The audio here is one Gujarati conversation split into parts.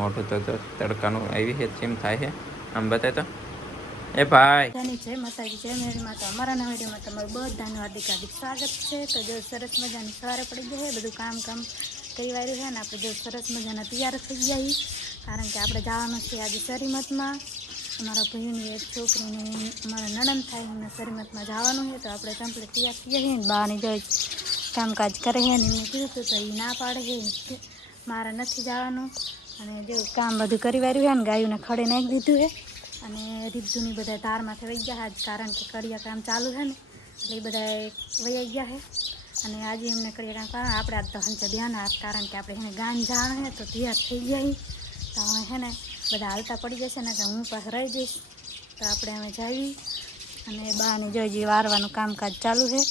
મોટું તો તડકાનું આવી છે જેમ થાય છે આમ બતાય તો એ ભાઈ જય માતાજી જય મેળીમાં તો અમારા નવા વિડીયોમાં તમારું બધાનું હાર્દિક હાર્દિક સ્વાગત છે. તો જો સરસ મજાની સવારે પડી ગઈ છે, બધું કામ કરી વાર્યું છે ને આપણે જો સરસ મજાના તૈયાર થઈ જાય, કારણ કે આપણે જવાનું છે આજે શરીમતમાં. અમારા ભાઈની એક છોકરીને અમારા નણંદ થાય એમને શરીમતમાં જવાનું છે, તો આપણે કમ્પ્લીટ તૈયાર થઈ જઈએ ને બહારની જોઈ કામકાજ કરે છે ને એમને કીધું તો એ ના પાડે છે મારે નથી જવાનું. અને જો કામ બધું કરી વાર્યું છે ને ગાયોને ખડે નાખી દીધું છે અને રીબધુની બધા તારમાંથી વહી ગયા આજ, કારણ કે કડિયા કામ ચાલુ છે ને એટલે એ બધા વહી ગયા છે. અને આજે એમને કડિયા કામ કારણ આપણે આજ તો હંચે ધ્યાન આપ, કારણ કે આપણે એને ગાન જાણ છે તો તૈયાર થઈ જાય તો હવે છે ને બધા હાલતા પડી જશે ને કે હું પાસે રહી જઈશ. તો આપણે અમે જાવી અને બહારની જોઈ વારવાનું કામકાજ ચાલુ છે.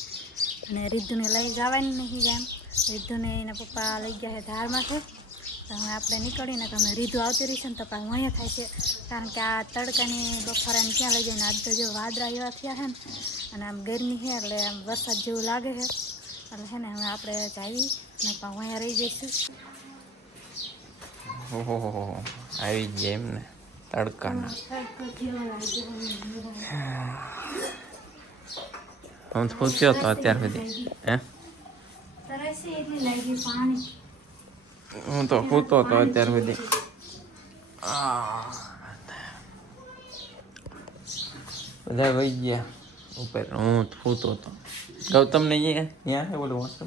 અને રીધુને લઈ જવાની નહીં જેમ રીધુને એના પપ્પા લઈ ગયા છે ધારમાંથી. તો હવે આપણે નીકળીને તમે રીધું આવતી રહીશે ને તો પાછું અહીંયા થાય છે, કારણ કે આ તડકાની બફારાને ક્યાં લઈ જાય ને આજ તો જો વાદળા એવા થયા છે ને અને આમ ગરમી છે એટલે આમ વરસાદ જેવું લાગે છે એટલે છે ને હવે આપણે જાવી ને પાછું અહીંયા રહી જઈશું. ઓહો આવી ગયા એમ ને તડકાના. હું પૂછ્યો તો અત્યાર સુધી હું તો સૂતો હતો અત્યાર સુધી. બધા વહી ગયા ઉપર, હું સૂતો હતો. ગૌતમ ને અહીંયા છે બોલું મસ્ત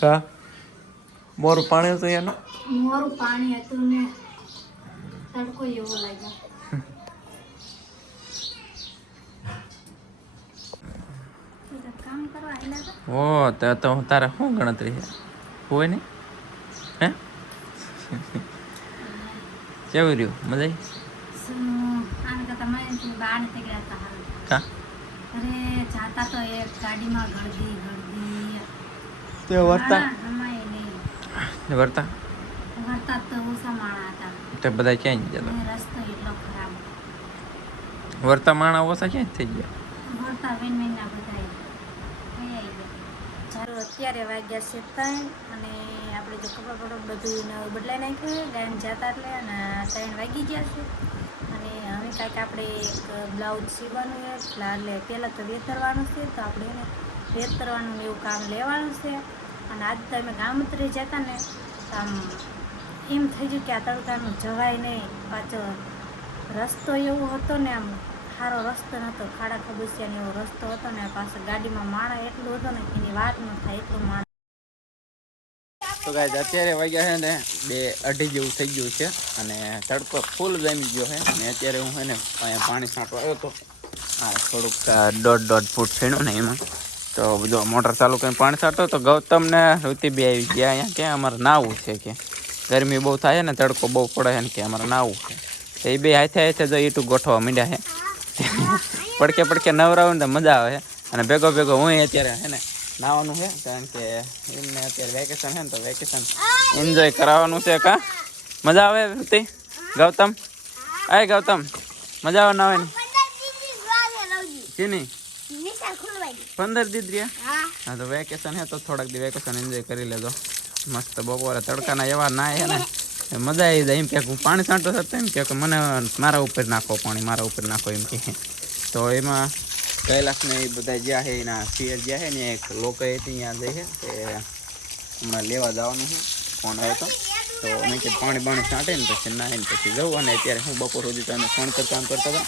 હા મોરું પાણી હતું એનું મોરું પાણી હતું ને તડકો એવો લાગ્યો. ઓ તો તારે શું ગણતરી છે હોય ને હે કેવું રહ્યું મજા જાતા તો એક ગાડીમાં ગળદી તે વર્તા વર્તા વર્તા તો ઓછા માણા હતા તે બધા ક્યાં ગયા રસ્તો એટલો ખરાબ વર્તા માણા ઓછા ક્યાં થઈ ગયા વર્તા વેન મહિના બધા અત્યારે વાગ્યા છે 3 અને આપણે જો કપડાં બધું બદલાઈ નાખ્યું ગાયન જતા એટલે અને 3 વાગી ગયા છે. અને હવે કાંઈક આપણે એક બ્લાઉઝ સીવવાનું છે એટલે પહેલાં તો વેતરવાનું છે, તો આપણે એને વેતરવાનું એવું કામ લેવાનું છે. અને આજ તો અમે ગામત્રી જતા ને આમ એમ થઈ ગયું કે આ તડકાનું જવાય નહીં, પાછો રસ્તો એવો હતો ને આમ સારો રસ્તો નહોતો, ખાડા ખબુસિયાનો એવો રસ્તો હતો ને પાછો ગાડીમાં માણા એટલું હતો ને એની વાત ન થાય એટલું માણા. તો ગાઈસ અત્યારે વાગ્યા છે ને 2:30 જેવું થઈ ગયું છે અને તડકો ફૂલ જામી ગયો છે. અને અત્યારે હું છે ને અહીંયા પાણી છાંટવા આવ્યો હતો. હા થોડુંક 1.5 ફૂટ થયું ને એમાં તો બધું મોટર ચાલુ કરીને પાણી છાંટો તો ગૌતમ ને ઋતિ બે આવી ગયા અહીંયા કે અમારે નાવું છે, કે ગરમી બહુ થાય ને તડકો બહુ પડે છે ને કે અમારે નાવું છે. તો એ બે હાથે જો ઈટું ગોઠવા માંડ્યા છે પડકે નવરાવું ને તો મજા આવે. અને ભેગો હું અત્યારે છે ને નાવાનું છે, કારણ કે એમને અત્યારે વેકેશન છે ને તો વેકેશન એન્જોય કરાવવાનું છે. કા મજા આવે ઋતિ ગૌતમ ગૌતમ મજા આવે નાવાની કે નહીં 15 દી રહ્યા હા તો વેકેશન હે તો થોડાક દી વેકેશન એન્જોય કરી લેજો મસ્ત. બપોરે તડકાના એવા નાય છે ને મજા આવી જાય. એમ કે હું પાણી છાંટો થતો એમ કે મને મારા ઉપર નાખો પાણી મારા ઉપર નાખો એમ કે. તો એમાં કૈલાસને એ બધા જ્યાં છે એના શિયર જ્યાં છે ને એક લોકો ત્યાં જાય છે તે હમણાં લેવા જવાનું છે ફોન આવ્યો તો મેં કે પાણી છાંટે ને પછી નાહે ને પછી જવું. અને અત્યારે હું બપોર સુધી તમે ફોન પર કામ કરતા હતા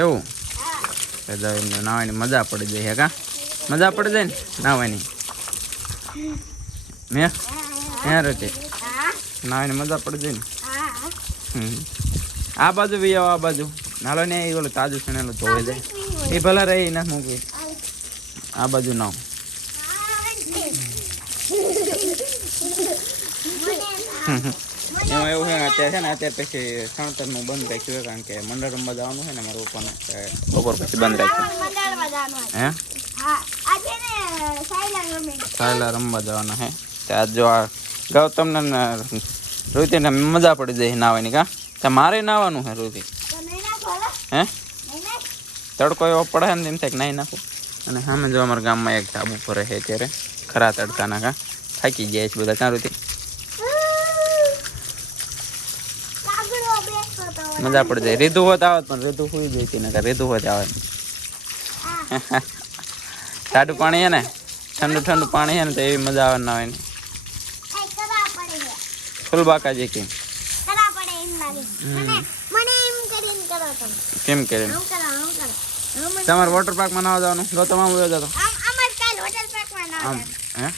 એવું એમને નાહવાની મજા પડી જાય. કા મજા પડી જાય ને નાહવાની મેં રહેતી નાહવાની મજા પડી જાય ને. આ બાજુ બી આવો આ બાજુ નાલો ને એ ઓલું તાજું સણેલું ધોઈ જાય એ ભલે રહી ના મૂકી આ બાજુ નાવ. એમાં એવું છે ને અત્યારે છે ને અત્યારે પછી સણતરનું બંધ રાખ્યું કારણ કે મંડળ રમવા જવાનું છે ને મારા પપ્પાને બપોર પછી બંધ રાખ્યું હે સાયલા રમવા જવાના હે. ત્યાં જો આ ગૌતમ ને ઋતિને મજા પડી જાય નાવાની. કા મારે નાવાનું હે ઋતિ હે તડકો એવો પડે ને એમ થાય કે નાહી નાખું. અને સામે જો અમારા ગામમાં એક ધાબુ પર રહે ત્યારે ખરા તડકાના કા થાકી જાય છે બધા ચારુથી. મજા પડી જાય. રીધુ હોત આવત પણ રીધુ સુઈ ગઈ હતી ને રીધુ હોત આવે. ટાઢું પાણી છે ને ઠંડુ ઠંડુ પાણી છે ને તો એવી મજા આવે ના હોય ને. ફૂલ બાકા જે કેમ કેમ કરીને તમારે વોટર પાર્કમાં નાવા જવાનું ગૌતમ આમ વયો જતો આમ હે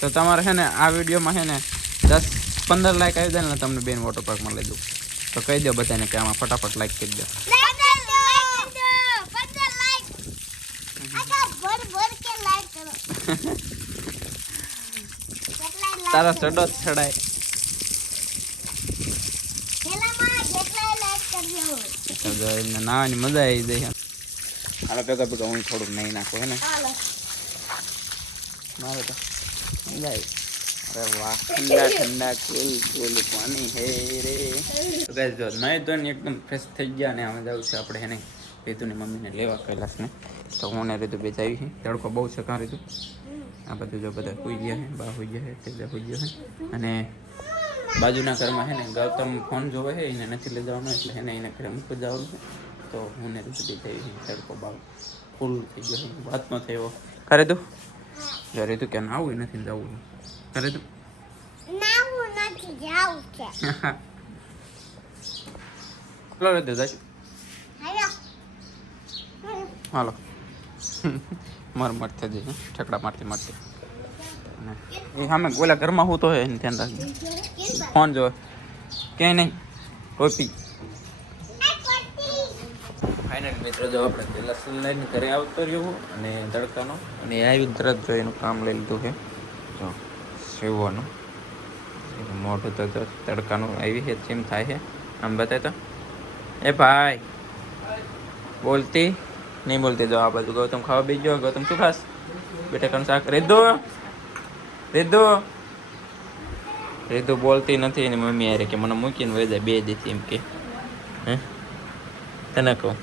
તો તમારે છે ને આ વિડીયોમાં છે ને 10-15 લાઈક આવી જાય ને તમને બેન વોટર પાર્કમાં લઈ દઉં તો કહી દો બધાને કે આમાં ફટાફટ લાઈક કરી દો. તારા ચડો ચડાય નાવાની મજા આવી જાય. હાલો ભેગા ભેગા હું થોડુંક નહીં નાખું હે ને મારે તો મજા આવી. અરે વાહ ઠંડા ઠંડા કુલ કુલ પાણી હે રે. તો ગાઈસ જો નહીં તો એકદમ ફ્રેશ થઈ ગયા ને આમાં જવું છે આપણે હે ને રીતુની મમ્મીને લેવા કૈલાસને. તો હું ને રીતુ બે આવી છે. તડકો બહુ છે કાં રીતુ. આ બધું જો બધા હોઈ ગયા છે બા હોઈ ગયા છે તે હોઈ ગયા છે. અને બાજુના ઘરમાં છે ને ગૌતમ ફોન જોવે છે એને નથી લઈ જવાનો એટલે એને એને ઘરે મૂકી જવાનું છે. તો હું ને રીતુ બે આવી છે. તડકો બાવ ફૂલ થઈ ગયો છે વાત ન થયો કરે તું જો રીતુ કે નાવું નથી જવું કરે તું નાવું નથી જાવું છે. હાલો રીતુ જાય હાલો મર મર થઈ જાય ઠેકડા મારતી મારતી. એ સામે ગોલા ઘરમાં હું તો હે એને ધ્યાન રાખજો. ફોન જો ક્યાંય નહીં ટોપી. ફાઇનલ મિત્રો જો આપણે પેલા લઈને ઘરે આવતો રહ્યો અને તડકાનો અને આવી તરત જો એનું કામ લઈ લીધું છે જો સીવવાનું. મોઢું તો તડકાનું આવી છે ચીમ થાય છે આમ બતાય તો. એ ભાઈ બોલતી નહીં બોલતી જો આ બાજુ ગૌતમ ખાવા બી ગયો. ગૌતમ શું ખાસ બેટા કણ શાક રીધુ રીધુ રીધુ બોલતી નથી એની મમ્મી યારે કે મને મૂકીને વહી જાય 2 દીથી એમ કે હે તને કહું